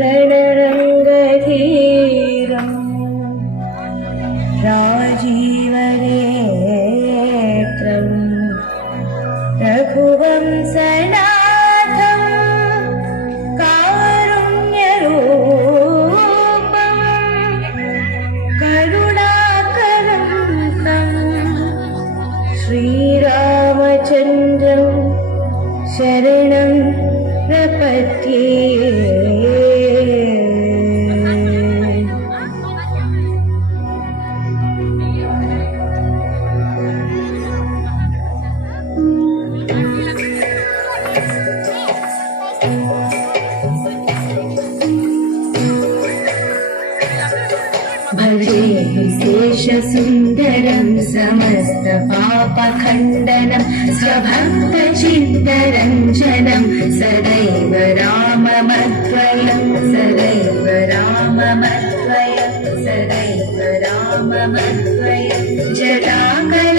रणरङ्गधीरम् राजीवनेत्रम् रघुवंशनाथम् कारुण्यरूपम् करुणाकरं तम् श्रीरामचन्द्रं शरणं प्रपद्ये भजे विशेषसुन्दरं समस्तपापखण्डनं स्वभक्तचित्तरञ्जनं सदैव राममद्वयं सदैव राममद्वयं सदैव राममद्वयं जटाकलापशोभितं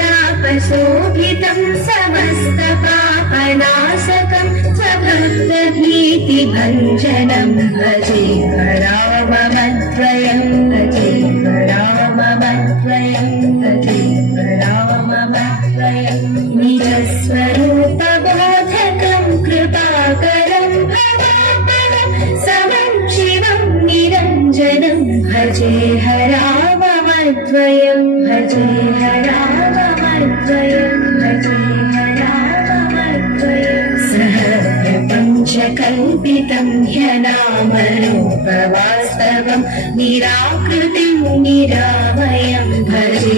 समस्तपापनाशकं स्वभक्तभीतिभञ्जनं भजे राममद्वयं निजस्वरूपबोधकं कृपाकरं भवापरं समं शिवं निरञ्जनं भजे हराममद्वयं भजे हराममद्वयं भजे हराममद्वयं सह पञ्चकल्पितं ह्यनामरूपवास्तवं निराकृतिं निरामयं भजे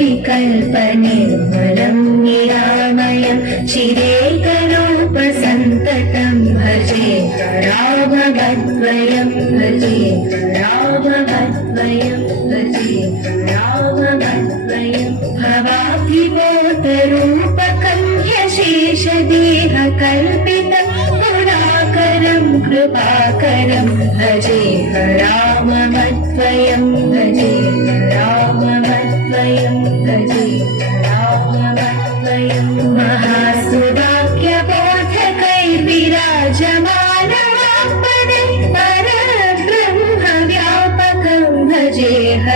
निर्विकल्प निर्मलं निरामयं चिरेकरूपसन्ततं भजे रामभद्वयं भजे रामभद्वयं भजे रामभद्वयं भवाभिभूतरूपकं ह्यशेषदेहकल्पितं गुणाकरं कृपाकरं भजे राममद्वयं भजे Amen.